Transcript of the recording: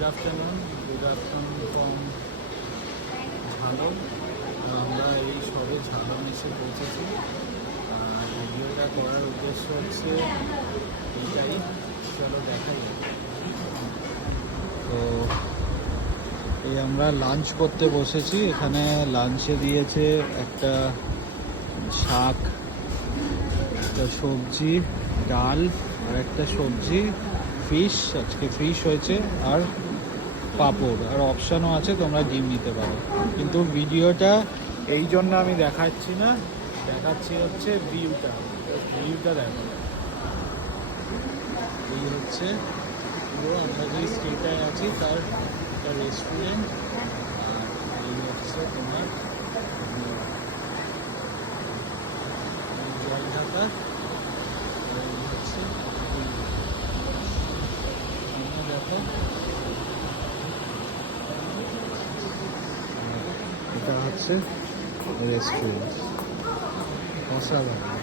Good afternoon from ঝালন। আমরা এই সবে ঝালন এসে পৌঁছেছি। ভিডিওটা করার উদ্দেশ্য হচ্ছে এইটাই, চলো দেখাই। তো এই আমরা লাঞ্চ করতে বসেছি। এখানে লাঞ্চে দিয়েছে একটা শাক, একটা সবজি, ডাল আর একটা সবজি, ফিশ, আজকে ফিশ হয়েছে, আর পাঁপড়, আর অপশানও আছে তোমরা ডিম নিতে পারো। কিন্তু ভিডিওটা এই জন্য আমি দেখাচ্ছি না, দেখাচ্ছি হচ্ছে ভিউটা দেখো। এই হচ্ছে পুরো আমরা যে স্ট্রিটটায় আছি তার একটা রেস্টুরেন্ট, আর এই হচ্ছে তোমার জলঢাকা, আর এই হচ্ছে দেখো, এটা হচ্ছে রেস্টুরেন্ট, অসাধারণ।